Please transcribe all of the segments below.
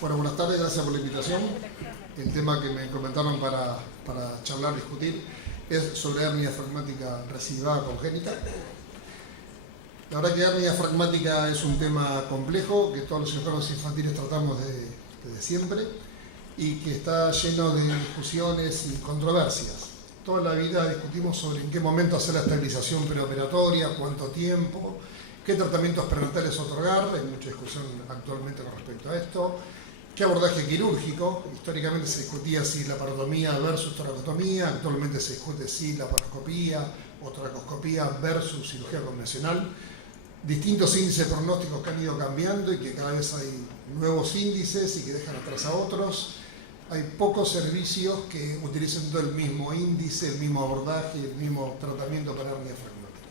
Bueno, buenas tardes, gracias por la invitación. El tema que me comentaron para charlar, discutir, es sobre hernia fragmática recidivada congénita. La verdad que hernia fragmática es un tema complejo, que todos los cirujanos infantiles tratamos desde siempre, y que está lleno de discusiones y controversias. Toda la vida discutimos sobre en qué momento hacer la estabilización preoperatoria, cuánto tiempo, qué tratamientos prenatales otorgar. Hay mucha discusión actualmente con respecto a esto. ¿Qué abordaje quirúrgico? Históricamente se discutía si laparotomía versus toracotomía, actualmente se discute si laparoscopía o toracoscopía versus cirugía convencional. Distintos índices pronósticos que han ido cambiando y que cada vez hay nuevos índices y que dejan atrás a otros. Hay pocos servicios que utilicen todo el mismo índice, el mismo abordaje, el mismo tratamiento para hernia fragmática.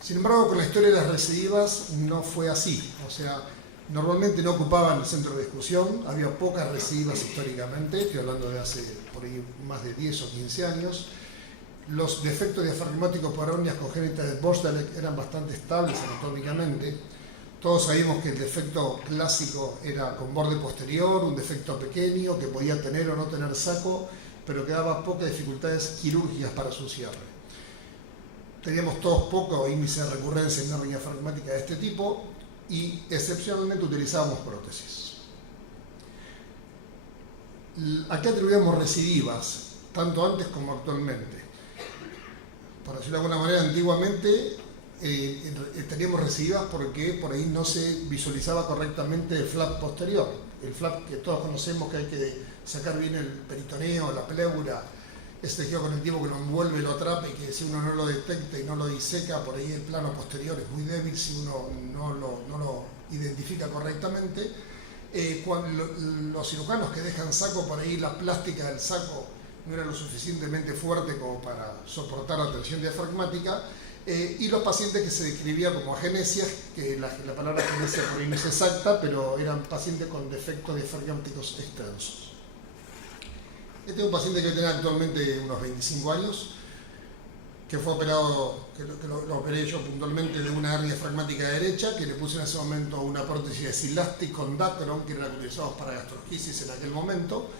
Sin embargo, con la historia de las recidivas no fue así. O sea, normalmente no ocupaban el centro de discusión, había pocas recidivas históricamente, estoy hablando de hace por ahí más de 10 o 15 años. Los defectos diafragmáticos por hernias congénitas de Bosdalek eran bastante estables anatómicamente. Todos sabíamos que el defecto clásico era con borde posterior, un defecto pequeño que podía tener o no tener saco, pero que daba pocas dificultades quirúrgicas para su cierre. Teníamos todos poco índice de recurrencia en hernia fragmática de este tipo y excepcionalmente utilizábamos prótesis. ¿A qué atribuíamos recidivas, tanto antes como actualmente? Para decirlo de alguna manera, antiguamente teníamos recidivas porque por ahí no se visualizaba correctamente el flap posterior. El flap que todos conocemos, que hay que sacar bien el peritoneo, la pleura, ese tejido conectivo que lo envuelve, lo atrapa y que si uno no lo detecta y no lo diseca, por ahí el plano posterior es muy débil si uno no lo identifica correctamente. Cuando los cirujanos que dejan saco, por ahí la plástica del saco no era lo suficientemente fuerte como para soportar la tensión diafragmática, y los pacientes que se describía como agenesias, que la palabra agenesia por ahí no es exacta, pero eran pacientes con defectos diafragmáticos extensos. Este es un paciente que tiene actualmente unos 25 años, que fue operado, que lo operé yo puntualmente de una hernia fragmática derecha, que le puse en ese momento una prótesis de Silastic con Dacron, que eran utilizados para gastrosquisis en aquel momento,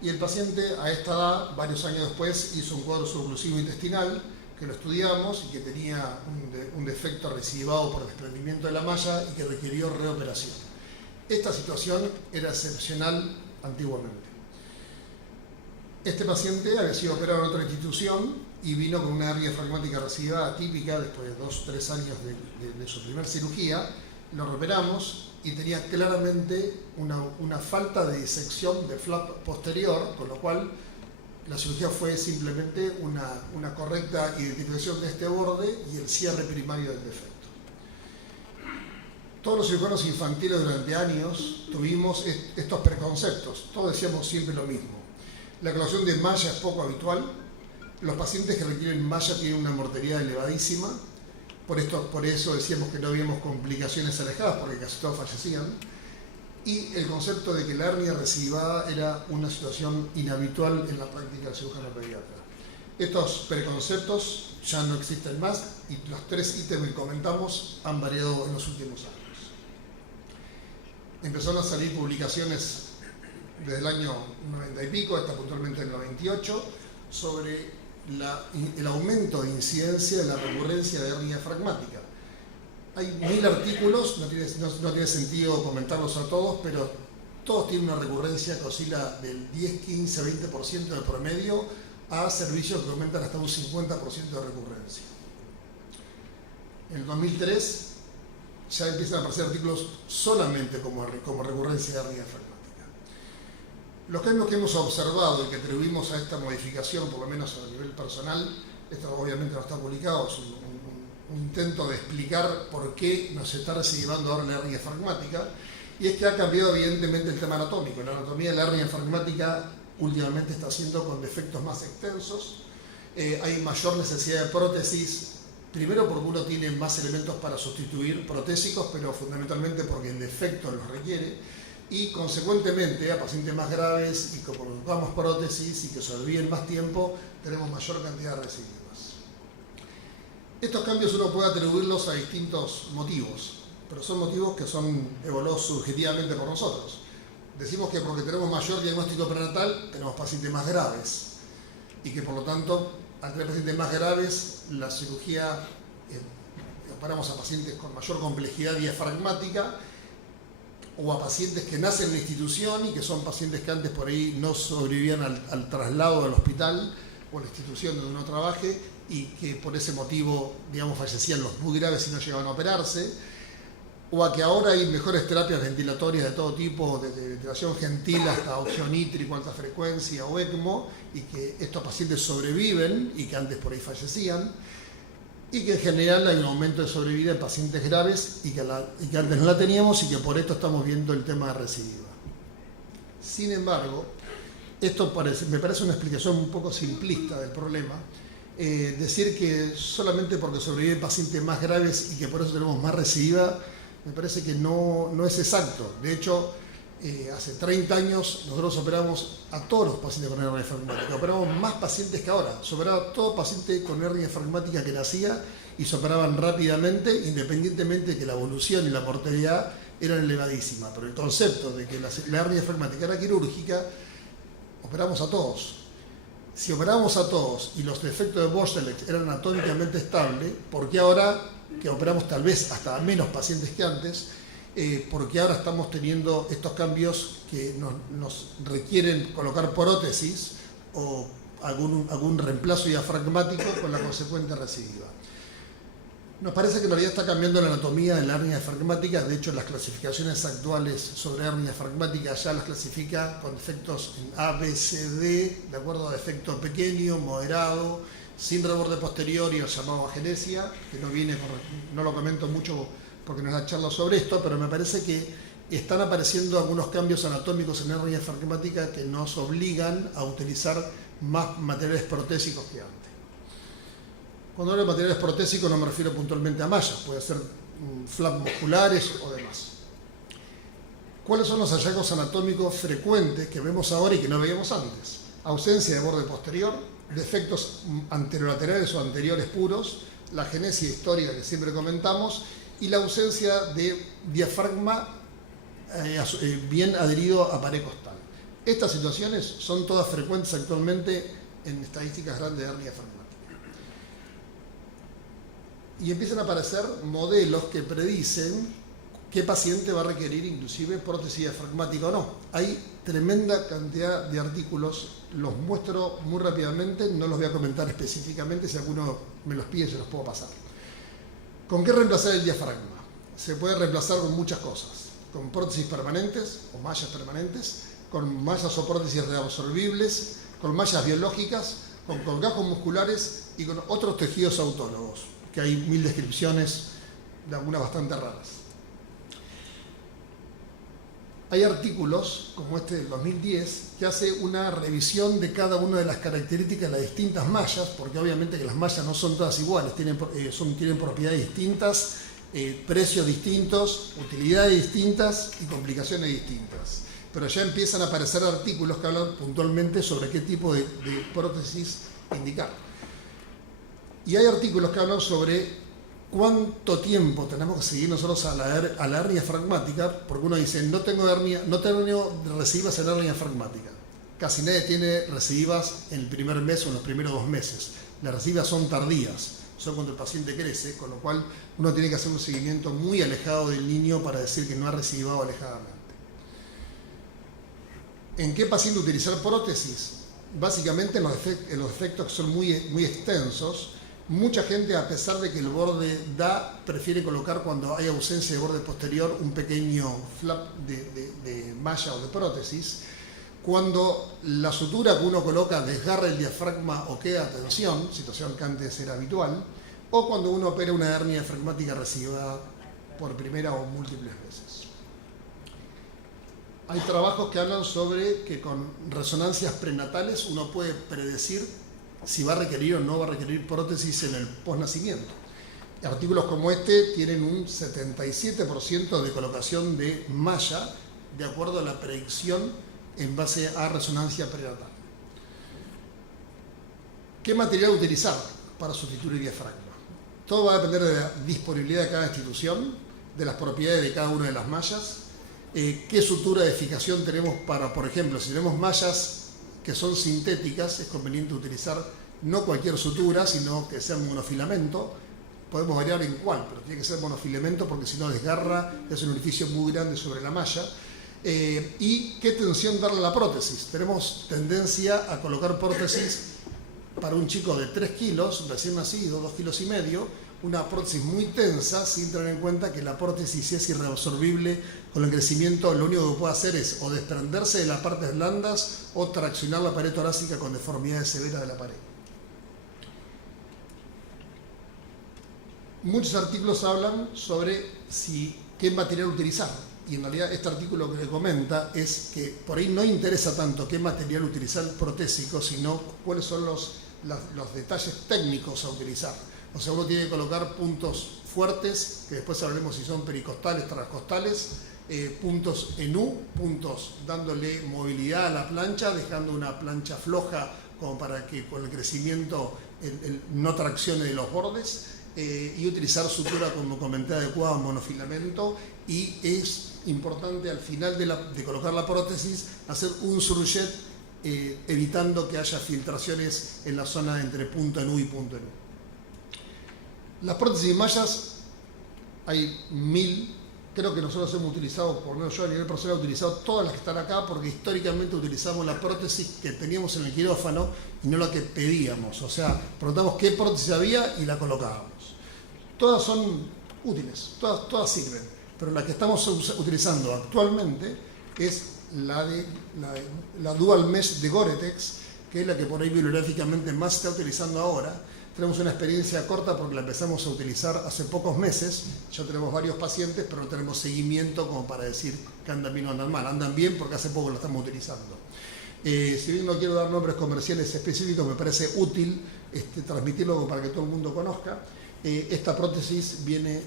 y el paciente a esta edad, varios años después, hizo un cuadro suboclusivo intestinal, que lo estudiamos y que tenía un defecto recidivado por desprendimiento de la malla y que requirió reoperación. Esta situación era excepcional antiguamente. Este paciente había sido operado en otra institución y vino con una hernia fragmática recidivada atípica después de 2 o 3 años de su primera cirugía. Lo reoperamos y tenía claramente una falta de disección de flap posterior, con lo cual la cirugía fue simplemente una correcta identificación de este borde y el cierre primario del defecto. Todos los cirujanos infantiles durante años tuvimos estos preconceptos, todos decíamos siempre lo mismo. La colocación de malla es poco habitual, los pacientes que requieren malla tienen una mortalidad elevadísima, por eso decíamos que no habíamos complicaciones alejadas porque casi todos fallecían, y el concepto de que la hernia recidivada era una situación inhabitual en la práctica del cirujano pediatra. Estos preconceptos ya no existen más y los 3 ítems que comentamos han variado en los últimos años. Empezaron a salir publicaciones desde el año 90 y pico, hasta puntualmente el 98, sobre el aumento de incidencia de la recurrencia de hernia fragmática. Hay 1000 artículos, no tiene sentido comentarlos a todos, pero todos tienen una recurrencia que oscila del 10, 15, 20% de promedio a servicios que aumentan hasta un 50% de recurrencia. En el 2003 ya empiezan a aparecer artículos solamente como recurrencia de hernia fragmática. Los cambios que hemos observado y que atribuimos a esta modificación, por lo menos a nivel personal, esto obviamente no está publicado, es un intento de explicar por qué nos está recidivando ahora la hernia fragmática, y es que ha cambiado evidentemente el tema anatómico. La anatomía de la hernia fragmática últimamente está siendo con defectos más extensos, hay mayor necesidad de prótesis, primero porque uno tiene más elementos para sustituir protésicos, pero fundamentalmente porque el defecto los requiere, y consecuentemente a pacientes más graves y como colocamos prótesis y que se olviden más tiempo, tenemos mayor cantidad de recidivas. Estos cambios uno puede atribuirlos a distintos motivos, pero son motivos que son evaluados subjetivamente por nosotros. decimos que porque tenemos mayor diagnóstico prenatal, tenemos pacientes más graves. Y que por lo tanto, al tener pacientes más graves, la cirugía, operamos a pacientes con mayor complejidad diafragmática o a pacientes que nacen en la institución y que son pacientes que antes por ahí no sobrevivían al traslado al hospital o a la institución donde uno trabaje y que por ese motivo, digamos, fallecían los muy graves y no llegaban a operarse, o a que ahora hay mejores terapias ventilatorias de todo tipo, desde ventilación gentil hasta oxígeno nítrico, alta frecuencia o ECMO, y que estos pacientes sobreviven y que antes por ahí fallecían, y que en general hay un aumento de sobrevida en pacientes graves y que antes no la teníamos y que por esto estamos viendo el tema de recidiva. Sin embargo, esto me parece una explicación un poco simplista del problema. Decir que solamente porque sobreviven pacientes más graves y que por eso tenemos más recidiva, me parece que no es exacto. De hecho, hace 30 años nosotros operamos a todos los pacientes con hernia diafragmática. Operamos más pacientes que ahora. Se operaba todo paciente con hernia diafragmática que nacía y se operaban rápidamente, independientemente de que la evolución y la mortalidad eran elevadísimas. Pero el concepto de que la hernia diafragmática era quirúrgica, operamos a todos. Si operamos a todos y los defectos de Borselix eran anatómicamente estables, ¿por qué ahora, que operamos tal vez hasta menos pacientes que antes, porque ahora estamos teniendo estos cambios que nos requieren colocar prótesis o algún reemplazo diafragmático con la consecuente recidiva? Nos parece que en realidad está cambiando la anatomía de la hernia diafragmática. De hecho, las clasificaciones actuales sobre hernia diafragmática ya las clasifica con defectos en A, B, C, D, de acuerdo a defecto pequeño, moderado, sin reborde posterior y el llamado agenesia, que no lo comento mucho porque no es la charla sobre esto, pero me parece que están apareciendo algunos cambios anatómicos en hernia diafragmática que nos obligan a utilizar más materiales protésicos que antes. Cuando hablo de materiales protésicos no me refiero puntualmente a mallas, puede ser flaps musculares o demás. ¿Cuáles son los hallazgos anatómicos frecuentes que vemos ahora y que no veíamos antes? Ausencia de borde posterior, defectos anterolaterales o anteriores puros, la agenesia histórica que siempre comentamos y la ausencia de diafragma bien adherido a pared costal. Estas situaciones son todas frecuentes actualmente en estadísticas grandes de hernia diafragmática. Y empiezan a aparecer modelos que predicen qué paciente va a requerir inclusive prótesis diafragmática o no. Hay tremenda cantidad de artículos, los muestro muy rápidamente, no los voy a comentar específicamente, si alguno me los pide se los puedo pasar. ¿Con qué reemplazar el diafragma? Se puede reemplazar con muchas cosas, con prótesis permanentes o mallas permanentes, con mallas o prótesis reabsorbibles, con mallas biológicas, con colgajos musculares y con otros tejidos autólogos, que hay 1000 descripciones de algunas bastante raras. Hay artículos, como este del 2010, que hace una revisión de cada una de las características de las distintas mallas, porque obviamente que las mallas no son todas iguales, tienen propiedades distintas, precios distintos, utilidades distintas y complicaciones distintas. Pero ya empiezan a aparecer artículos que hablan puntualmente sobre qué tipo de prótesis indicar. Y hay artículos que hablan sobre cuánto tiempo tenemos que seguir nosotros a la hernia diafragmática, porque uno dice, no tengo recidivas en hernia diafragmática. Casi nadie tiene recidivas en el primer mes o en los primeros 2 meses. Las recidivas son tardías, son cuando el paciente crece, con lo cual uno tiene que hacer un seguimiento muy alejado del niño para decir que no ha recidivado alejadamente. ¿En qué paciente utilizar prótesis? Básicamente en los efectos que son muy extensos. Mucha gente, a pesar de que el borde da, prefiere colocar cuando hay ausencia de borde posterior un pequeño flap de malla o de prótesis. Cuando la sutura que uno coloca desgarra el diafragma o queda tensión, situación que antes era habitual, o cuando uno opera una hernia diafragmática recidivada por primera o múltiples veces. Hay trabajos que hablan sobre que con resonancias prenatales uno puede predecir si va a requerir o no va a requerir prótesis en el posnacimiento. Artículos como este tienen un 77% de colocación de malla de acuerdo a la predicción en base a resonancia prenatal. ¿Qué material utilizar para sustituir el diafragma? Todo va a depender de la disponibilidad de cada institución, de las propiedades de cada una de las mallas, qué sutura de fijación tenemos para, por ejemplo, si tenemos mallas que son sintéticas, es conveniente utilizar no cualquier sutura, sino que sea monofilamento. Podemos variar en cuál, pero tiene que ser monofilamento porque si no desgarra, es un orificio muy grande sobre la malla. Y qué tensión darle a la prótesis. Tenemos tendencia a colocar prótesis para un chico de 3 kilos, recién nacido, 2 kilos y medio, una prótesis muy tensa, sin tener en cuenta que la prótesis es irreabsorbible con el crecimiento. Lo único que puede hacer es o desprenderse de las partes blandas o traccionar la pared torácica con deformidades severas de la pared. Muchos artículos hablan sobre qué material utilizar, y en realidad este artículo que le comenta es que por ahí no interesa tanto qué material utilizar protésico, sino cuáles son los detalles técnicos a utilizar. O sea, uno tiene que colocar puntos fuertes, que después hablaremos si son pericostales, transcostales, puntos en U, puntos dándole movilidad a la plancha, dejando una plancha floja como para que con el crecimiento no traccione de los bordes, y utilizar sutura, como comenté, adecuada, monofilamento, y es importante al final de colocar la prótesis hacer un surjet evitando que haya filtraciones en la zona entre punto en U y punto en U. Las prótesis de mallas hay 1000, creo que nosotros hemos utilizado, por lo menos yo a nivel personal he utilizado todas las que están acá porque históricamente utilizamos la prótesis que teníamos en el quirófano y no la que pedíamos. O sea, preguntamos qué prótesis había y la colocábamos. Todas son útiles, todas sirven, pero la que estamos utilizando actualmente es la Dual Mesh de Gore-Tex, que es la que por ahí bibliográficamente más se está utilizando ahora. Tenemos una experiencia corta porque la empezamos a utilizar hace pocos meses, ya tenemos varios pacientes, pero no tenemos seguimiento como para decir que andan bien o andan mal. Andan bien porque hace poco la estamos utilizando. Si bien no quiero dar nombres comerciales específicos, me parece útil transmitirlo para que todo el mundo conozca. Esta prótesis viene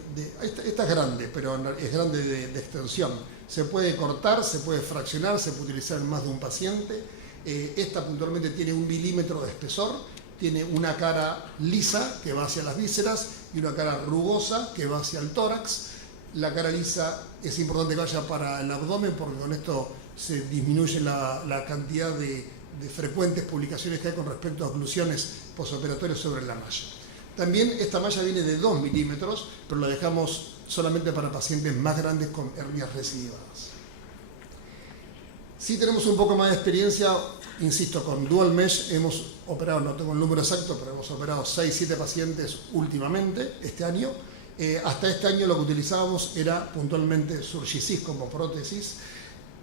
esta es grande, pero es grande de extensión. Se puede cortar, se puede fraccionar, se puede utilizar en más de un paciente. Esta puntualmente tiene 1 milímetro de espesor. Tiene una cara lisa que va hacia las vísceras y una cara rugosa que va hacia el tórax. La cara lisa es importante que vaya para el abdomen porque con esto se disminuye la cantidad de frecuentes publicaciones que hay con respecto a oclusiones posoperatorias sobre la malla. También esta malla viene de 2 milímetros, pero la dejamos solamente para pacientes más grandes con hernias recidivadas. Si tenemos un poco más de experiencia, insisto, con Dual Mesh hemos operado, no tengo el número exacto, pero hemos operado 6-7 pacientes últimamente, este año. Hasta este año lo que utilizábamos era puntualmente Surgisis como prótesis.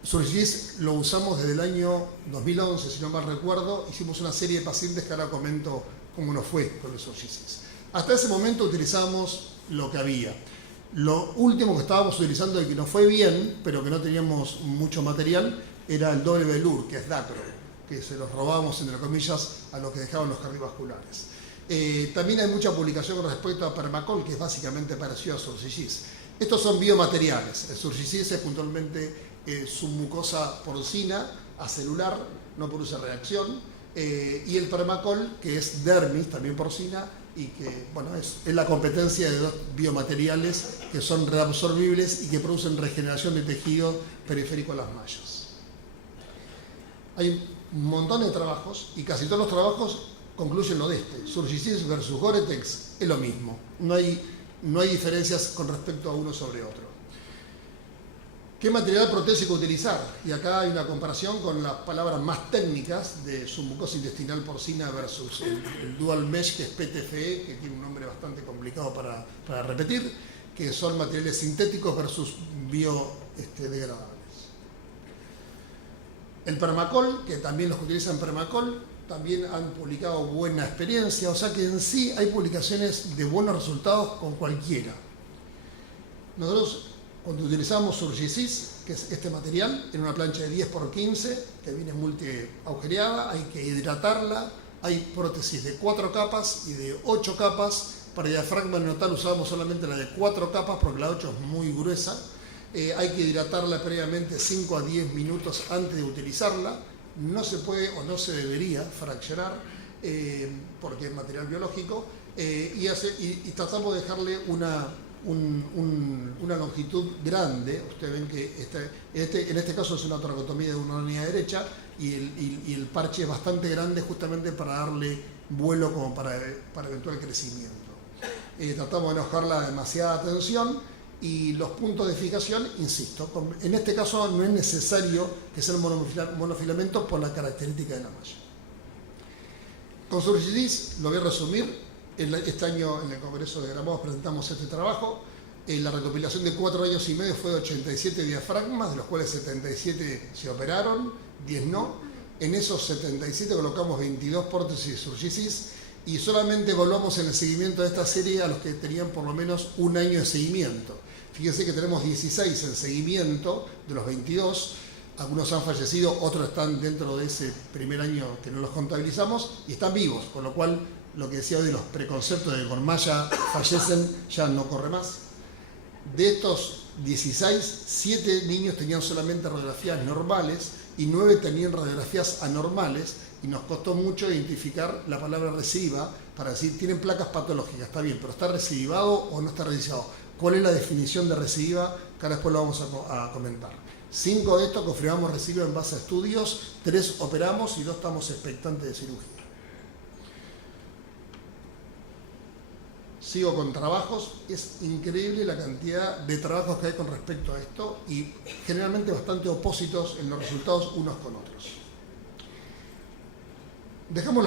Surgisis lo usamos desde el año 2011, si no mal recuerdo. Hicimos una serie de pacientes que ahora comento cómo nos fue con el Surgisis. Hasta ese momento utilizábamos lo que había. Lo último que estábamos utilizando y que nos fue bien, pero que no teníamos mucho material, era el doble velour, que es Dacro, que se los robábamos, entre comillas, a los que dejaban los cardiovasculares. También hay mucha publicación con respecto a Permacol, que es básicamente parecido a Surgisis. Estos son biomateriales. El Surgisis es puntualmente submucosa porcina, acelular, no produce reacción, y el Permacol, que es dermis, también porcina, y que bueno, es la competencia de 2 biomateriales que son reabsorbibles y que producen regeneración de tejido periférico a las mallas. Hay un montón de trabajos y casi todos los trabajos concluyen lo de este. Surgisis versus Gore-Tex es lo mismo. No hay diferencias con respecto a uno sobre otro. ¿Qué material protésico utilizar? Y acá hay una comparación con las palabras más técnicas de submucosa intestinal porcina versus el Dual Mesh, que es PTFE, que tiene un nombre bastante complicado para repetir, que son materiales sintéticos versus biodegradables. El Permacol, que también los que utilizan Permacol, también han publicado buena experiencia, o sea que en sí hay publicaciones de buenos resultados con cualquiera. Nosotros, cuando utilizamos Surgisis, que es este material, en una plancha de 10×15, que viene multiagujereada, hay que hidratarla, hay prótesis de 4 capas y de 8 capas. Para diafragma neonatal usamos solamente la de 4 capas porque la 8 es muy gruesa. Hay que hidratarla previamente 5 a 10 minutos antes de utilizarla. No se puede o no se debería fraccionar porque es material biológico y tratamos de dejarle una longitud grande. Ustedes ven que en este caso es una toracotomía de una línea derecha y el parche es bastante grande justamente para darle vuelo como para eventual crecimiento. Tratamos de no dejarla demasiada tensión y los puntos de fijación, insisto, en este caso no es necesario que sean monofilamentos por la característica de la malla. Con Surgilis lo voy a resumir. Este año en el Congreso de Graduados presentamos este trabajo. La recopilación de 4 años y medio fue de 87 diafragmas, de los cuales 77 se operaron, 10 no. En esos 77 colocamos 22 prótesis de Surgisis y solamente evaluamos en el seguimiento de esta serie a los que tenían por lo menos un año de seguimiento. Fíjense que tenemos 16 en seguimiento de los 22. Algunos han fallecido, otros están dentro de ese primer año que no los contabilizamos y están vivos, con lo cual lo que decía hoy de los preconceptos de que con malla fallecen ya no corre más. De estos 16, 7 niños tenían solamente radiografías normales y 9 tenían radiografías anormales y nos costó mucho identificar la palabra recidiva para decir, tienen placas patológicas, está bien, pero ¿está recidivado o no está recidivado? ¿Cuál es la definición de recidiva? Que ahora después lo vamos a comentar. 5 de estos confirmamos recidiva en base a estudios, 3 operamos y 2 estamos expectantes de cirugía. Sigo con trabajos. Es increíble la cantidad de trabajos que hay con respecto a esto y generalmente bastante opósitos en los resultados unos con otros. Dejamos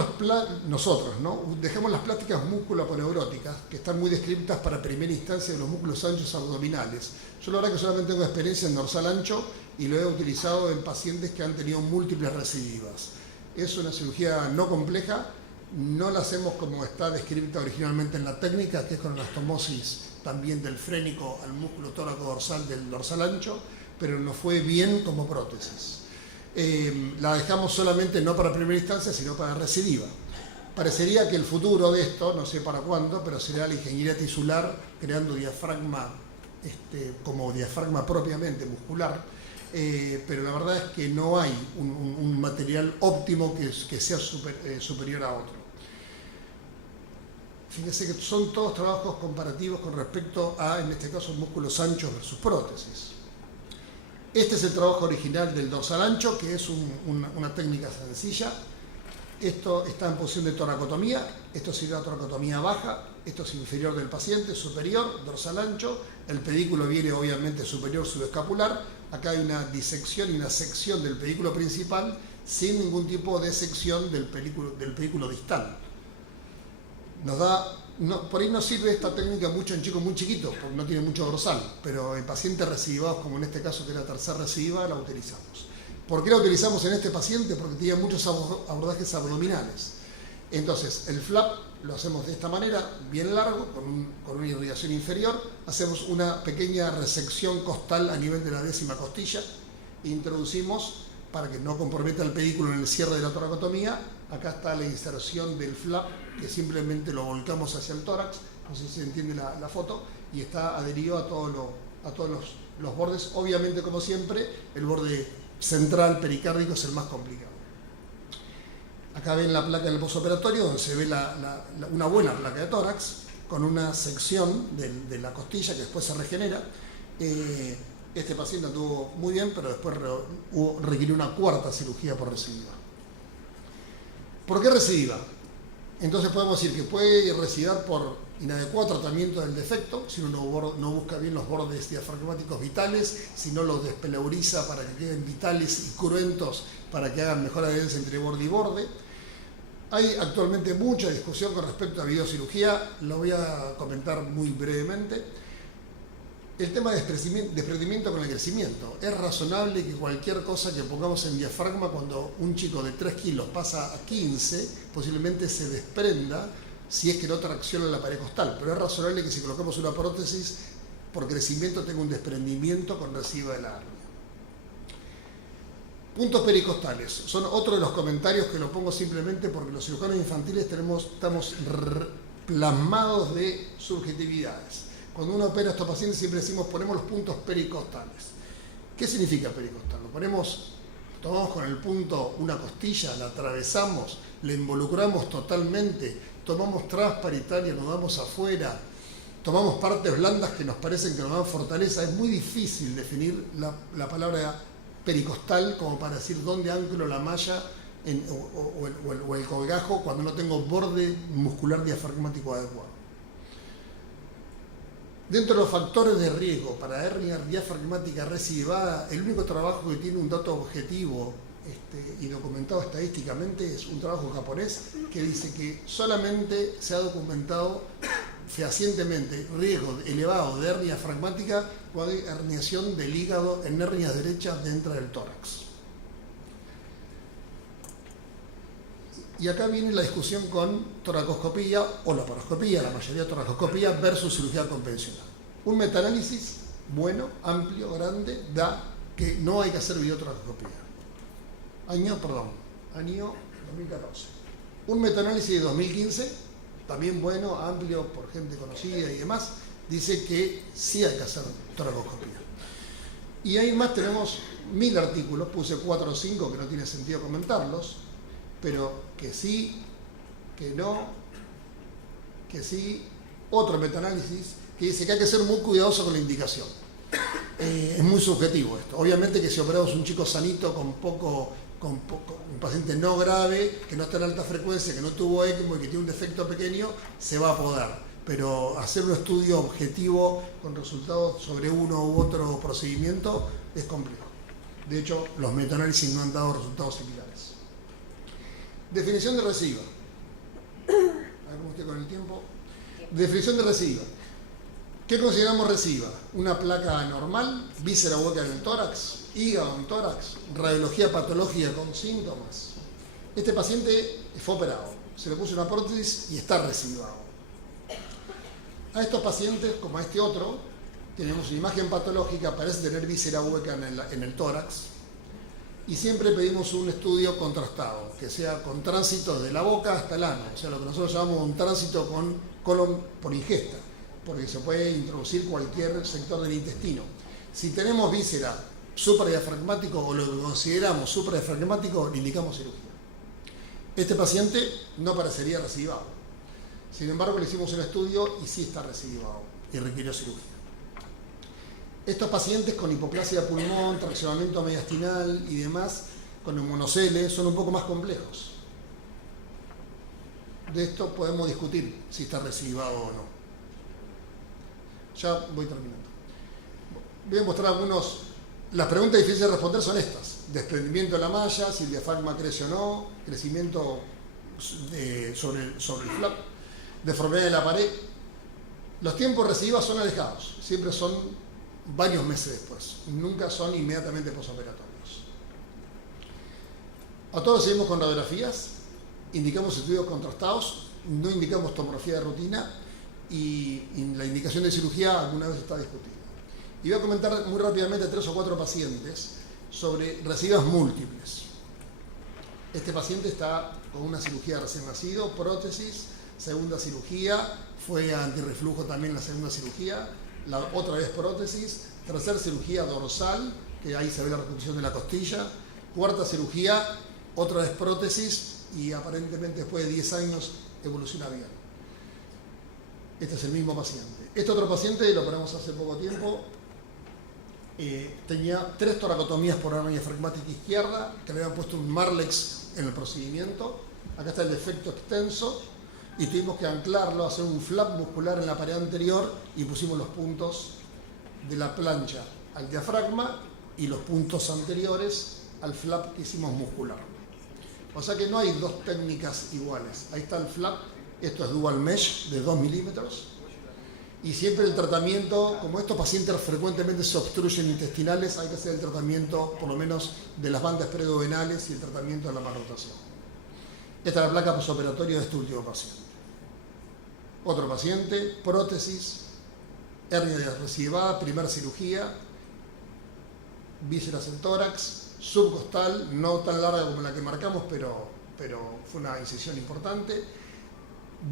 dejamos las plásticas músculo-aponeuróticas, que están muy descritas para primera instancia de los músculos anchos abdominales. Yo la verdad que solamente tengo experiencia en dorsal ancho y lo he utilizado en pacientes que han tenido múltiples recidivas. Es una cirugía no compleja, no la hacemos como está descrita originalmente en la técnica, que es con anastomosis también del frénico al músculo tóraco-dorsal del dorsal ancho, pero nos fue bien como prótesis. La dejamos solamente no para primera instancia, sino para recidiva. Parecería que el futuro de esto, no sé para cuándo, pero será la ingeniería tisular, creando diafragma como diafragma propiamente muscular, pero la verdad es que no hay un material óptimo que sea superior a otro. Fíjense que son todos trabajos comparativos con respecto a, en este caso, músculos anchos versus prótesis. Este es el trabajo original del dorsal ancho, que es una técnica sencilla. Esto está en posición de toracotomía, esto sería toracotomía baja, esto es inferior del paciente, superior, dorsal ancho, el pedículo viene obviamente superior subescapular, acá hay una disección y una sección del pedículo principal sin ningún tipo de sección del pedículo distal. Por ahí no sirve esta técnica mucho en chicos muy chiquitos, porque no tiene mucho dorsal, pero en pacientes recidivados, como en este caso que es la tercera recidiva, la utilizamos. ¿Por qué la utilizamos en este paciente? Porque tenía muchos abordajes abdominales. Entonces, el flap lo hacemos de esta manera, bien largo, con una irrigación inferior. Hacemos una pequeña resección costal a nivel de la 10ª costilla. Introducimos, para que no comprometa el pedículo en el cierre de la toracotomía, acá está la inserción del flap, que simplemente lo volcamos hacia el tórax, no sé si se entiende la foto, y está adherido a todos los bordes. Obviamente, como siempre, el borde central pericárdico es el más complicado. Acá ven la placa del postoperatorio, donde se ve una buena placa de tórax, con una sección de la costilla que después se regenera. Este paciente anduvo muy bien, pero después requirió una 4ª cirugía por recidiva. ¿Por qué recidiva? Entonces podemos decir que puede recidivar por inadecuado tratamiento del defecto, si uno no busca bien los bordes diafragmáticos vitales, si no los despeleuriza para que queden vitales y cruentos, para que hagan mejor adherencia entre borde y borde. Hay actualmente mucha discusión con respecto a videocirugía, lo voy a comentar muy brevemente. El tema de desprendimiento con el crecimiento. Es razonable que cualquier cosa que pongamos en diafragma, cuando un chico de 3 kilos pasa a 15, posiblemente se desprenda si es que no tracciona la pared costal. Pero es razonable que si colocamos una prótesis por crecimiento tenga un desprendimiento con recidiva de la hernia. Puntos pericostales. Son otro de los comentarios que lo pongo simplemente porque los cirujanos infantiles estamos plasmados de subjetividades. Cuando uno opera a estos pacientes siempre decimos ponemos los puntos pericostales. ¿Qué significa pericostal? Lo tomamos con el punto una costilla, la atravesamos, la involucramos totalmente, tomamos transparitaria, nos damos afuera, tomamos partes blandas que nos parecen que nos dan fortaleza. Es muy difícil definir la palabra pericostal como para decir dónde anclo la malla o el colgajo cuando no tengo borde muscular diafragmático adecuado. Dentro de los factores de riesgo para hernia diafragmática recidivada, el único trabajo que tiene un dato objetivo y documentado estadísticamente es un trabajo japonés que dice que solamente se ha documentado fehacientemente riesgo elevado de hernia diafragmática cuando hay herniación del hígado en hernias derechas dentro del tórax. Y acá viene la discusión con toracoscopía o laparoscopía, la mayoría toracoscopía versus cirugía convencional. Un metaanálisis bueno, amplio, grande, da que no hay que hacer videotoracoscopía. Año 2014. Un metaanálisis de 2015, también bueno, amplio, por gente conocida y demás, dice que sí hay que hacer toracoscopía. Y ahí más tenemos 1000 artículos, puse 4 o 5 que no tiene sentido comentarlos, pero que sí, que no, que sí. Otro metaanálisis que dice que hay que ser muy cuidadoso con la indicación. Es muy subjetivo esto. Obviamente que si operamos un chico sanito con un paciente no grave, que no está en alta frecuencia, que no tuvo ECMO y que tiene un defecto pequeño, se va a poder. Pero hacer un estudio objetivo con resultados sobre uno u otro procedimiento es complejo. De hecho, los metaanálisis no han dado resultados similares. Definición de recidiva. A ver cómo estoy con el tiempo. Definición de recidiva. ¿Qué consideramos recidiva? Una placa anormal, víscera hueca en el tórax, hígado en tórax, radiología patológica con síntomas. Este paciente fue operado, se le puso una prótesis y está recidivado. A estos pacientes, como a este otro, tenemos una imagen patológica, parece tener víscera hueca en el tórax. Y siempre pedimos un estudio contrastado, que sea con tránsito de la boca hasta el ano, o sea, lo que nosotros llamamos un tránsito con colon por ingesta, porque se puede introducir cualquier sector del intestino. Si tenemos víscera supradiafragmático o lo que consideramos supradiafragmático, le indicamos cirugía. Este paciente no parecería recidivado. Sin embargo, le hicimos un estudio y sí está recidivado y requirió cirugía. Estos pacientes con hipoplasia de pulmón, traccionamiento mediastinal y demás, con neumonocele, son un poco más complejos. De esto podemos discutir si está recidivado o no. Ya voy terminando. Voy a mostrar algunos. Las preguntas difíciles de responder son estas: desprendimiento de la malla, si el diafragma crece o no, crecimiento sobre el flap, deformidad de la pared. Los tiempos recidivas son alejados, siempre son varios meses después, nunca son inmediatamente posoperatorios. A todos seguimos con radiografías, indicamos estudios contrastados, no indicamos tomografía de rutina y la indicación de cirugía alguna vez está discutida. Y voy a comentar muy rápidamente 3 o 4 pacientes sobre recidivas múltiples. Este paciente está con una cirugía de recién nacido, prótesis, segunda cirugía, fue a antirreflujo también la segunda cirugía, la otra vez prótesis, tercera cirugía dorsal, que ahí se ve la reconstrucción de la costilla, cuarta cirugía, otra vez prótesis y aparentemente después de 10 años evoluciona bien. Este es el mismo paciente. Este otro paciente lo operamos hace poco tiempo, tenía 3 toracotomías por hernia diafragmática izquierda, que le habían puesto un Marlex en el procedimiento. Acá está el defecto extenso y tuvimos que anclarlo, hacer un flap muscular en la pared anterior y pusimos los puntos de la plancha al diafragma y los puntos anteriores al flap que hicimos muscular. O sea que no hay 2 técnicas iguales. Ahí está el flap, esto es dual mesh de 2 milímetros. Y siempre el tratamiento, como estos pacientes frecuentemente se obstruyen intestinales, hay que hacer el tratamiento por lo menos de las bandas preduodenales y el tratamiento de la malrotación. Esta es la placa posoperatoria de este último paciente. Otro paciente, prótesis, hernia recidivada, primera cirugía, vísceras en tórax, subcostal, no tan larga como la que marcamos, pero fue una incisión importante,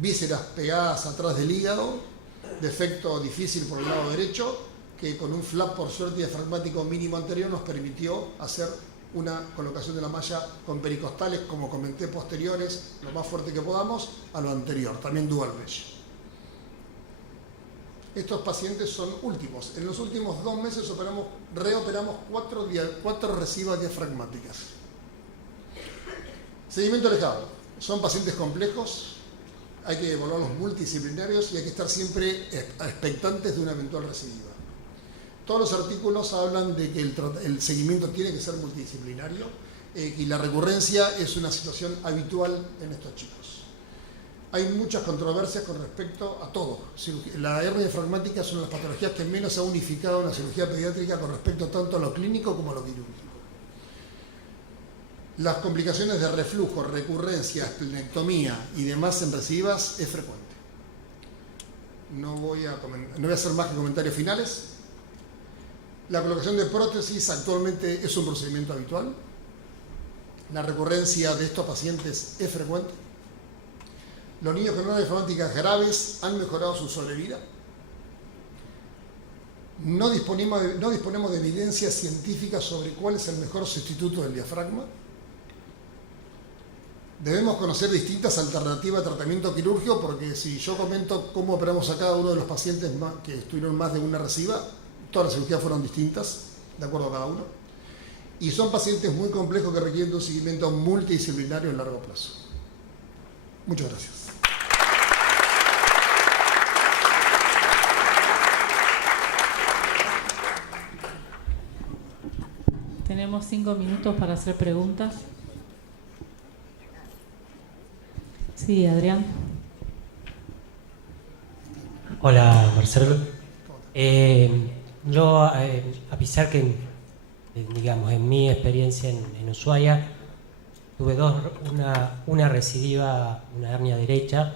vísceras pegadas atrás del hígado, defecto difícil por el lado derecho, que con un flap por suerte diafragmático mínimo anterior nos permitió hacer una colocación de la malla con pericostales, como comenté, posteriores, lo más fuerte que podamos, a lo anterior, también dual mesh. Estos pacientes son últimos. En los últimos 2 meses reoperamos 4 recibas diafragmáticas. Seguimiento alejado. Son pacientes complejos, hay que evaluarlos multidisciplinarios y hay que estar siempre expectantes de una eventual recidiva. Todos los artículos hablan de que el seguimiento tiene que ser multidisciplinario y la recurrencia es una situación habitual en estos chicos. Hay muchas controversias con respecto a todo. La hernia diafragmática es una de las patologías que menos se ha unificado en la cirugía pediátrica con respecto tanto a lo clínico como a lo quirúrgico. Las complicaciones de reflujo, recurrencia, esplenectomía y demás en recidivas es frecuente. No voy a hacer más que comentarios finales. La colocación de prótesis actualmente es un procedimiento habitual. La recurrencia de estos pacientes es frecuente. Los niños con hernia diafragmática graves han mejorado su sobrevida. No disponemos de evidencia científica sobre cuál es el mejor sustituto del diafragma. Debemos conocer distintas alternativas de tratamiento quirúrgico, porque si yo comento cómo operamos a cada uno de los pacientes que estuvieron más de una reciba, todas las cirugías fueron distintas, de acuerdo a cada uno. Y son pacientes muy complejos que requieren de un seguimiento multidisciplinario en largo plazo. Muchas gracias. Tenemos 5 minutos para hacer preguntas. Sí, Adrián. Hola, Marcelo. Yo avisar que, digamos, en mi experiencia en Ushuaia, tuve una recidiva, una hernia derecha,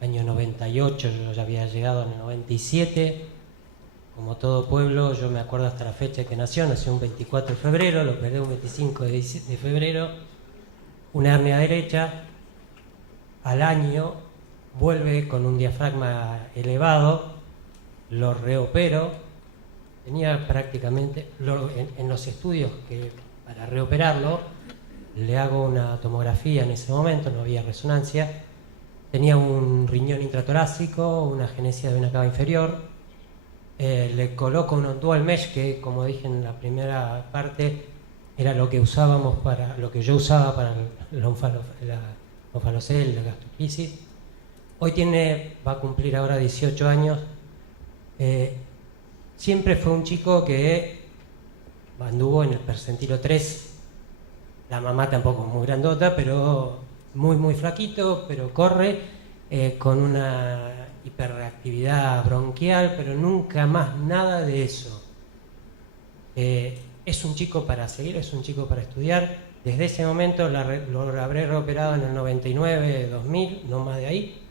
año 98, yo ya había llegado en el 97. Como todo pueblo, yo me acuerdo hasta la fecha que nació un 24 de febrero, lo operé un 25 de febrero, una hernia derecha. Al año vuelve con un diafragma elevado, lo reopero, tenía prácticamente, en los estudios que para reoperarlo, le hago una tomografía en ese momento, no había resonancia, tenía un riñón intratorácico, una agenesia de una cava inferior. Le coloco un dual mesh que, como dije en la primera parte, era lo que yo usaba para la onfalocel, la gastroclisis. Hoy va a cumplir ahora 18 años. Siempre fue un chico que anduvo en el percentilo 3. La mamá tampoco es muy grandota, pero muy flaquito, pero corre con una hiperreactividad bronquial, pero nunca más nada de eso. Es un chico para seguir, es un chico para estudiar. Desde ese momento lo habré reoperado en el 99, 2000, no más de ahí.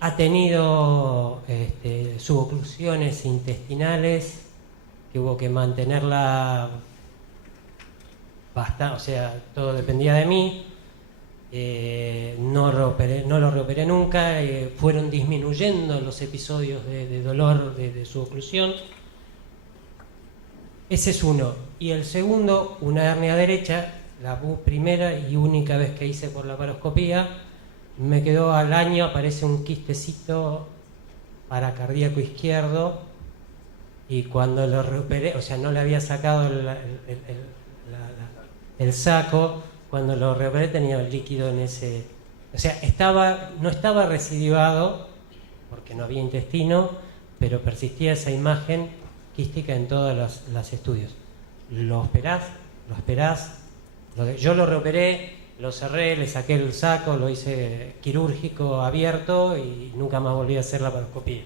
Ha tenido suboclusiones intestinales que hubo que mantenerla bastante, o sea, todo dependía de mí. No lo reoperé nunca, fueron disminuyendo los episodios de dolor de su oclusión. Ese es uno. Y el segundo, una hernia derecha, la primera y única vez que hice por la laparoscopía, me quedó al año, aparece un quistecito paracardíaco izquierdo, y cuando lo reoperé, o sea, no le había sacado el saco. Cuando lo reoperé tenía el líquido en ese... O sea, no estaba recidivado, porque no había intestino, pero persistía esa imagen quística en todos los estudios. Lo esperás. Yo lo reoperé, lo cerré, le saqué el saco, lo hice quirúrgico abierto y nunca más volví a hacer la laparoscopía.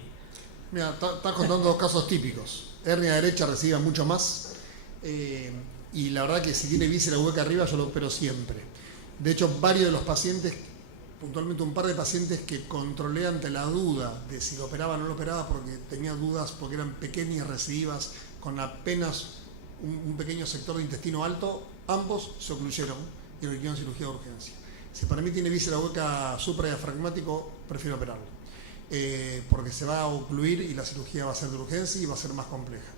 Mira, estás contando 2 casos típicos. Hernia derecha recibe mucho más. Y la verdad que si tiene víscera hueca arriba yo lo opero siempre. De hecho, varios de los pacientes, puntualmente un par de pacientes que controlé ante la duda de si lo operaba o no lo operaba, porque tenía dudas porque eran pequeñas recidivas con apenas un pequeño sector de intestino alto, ambos se ocluyeron y requirieron cirugía de urgencia. Si para mí tiene víscera hueca supradiafragmático, prefiero operarlo, porque se va a ocluir y la cirugía va a ser de urgencia y va a ser más compleja.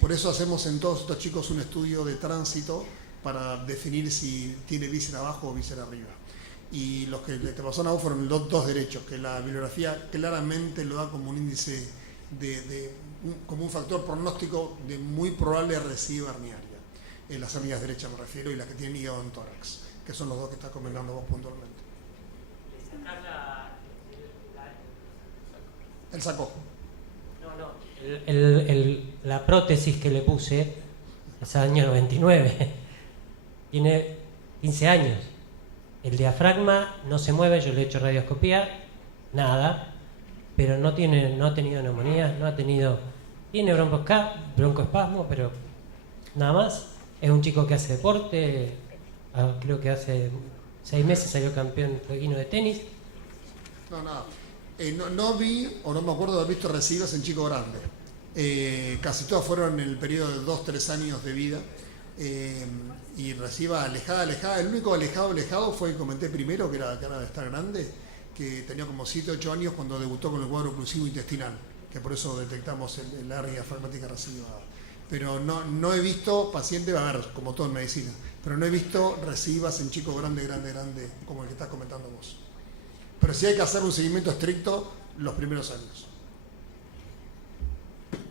Por eso hacemos en todos estos chicos un estudio de tránsito para definir si tiene víscera abajo o víscera arriba. y los que te pasaron a vos fueron dos derechos, que la bibliografía claramente lo da como un índice como un factor pronóstico de muy probable recidiva herniaria. Las hernias derechas me refiero, y las que tienen hígado en tórax, que son los dos que estás comentando vos puntualmente. ¿El sacó? No. La prótesis que le puse es año 99. Tiene 15 años. El diafragma no se mueve, yo le he hecho radioscopía, nada, pero no ha tenido neumonía, tiene broncoespasmo, pero nada más. Es un chico que hace deporte, creo que hace 6 meses salió campeón fueguino de tenis. No vi, o no me acuerdo de haber visto recidivas en chico grande. Casi todas fueron en el periodo de 2-3 años de vida. Y reciba alejada. El único alejado fue el que comenté primero, que era de estar grande, que tenía como 7-8 años cuando debutó con el cuadro oclusivo intestinal, que por eso detectamos el hernia diafragmática residuada. Pero no he visto pacientes, a ver, como todo en medicina, pero no he visto recidivas en chico grande, como el que estás comentando vos. Pero sí hay que hacer un seguimiento estricto los primeros años.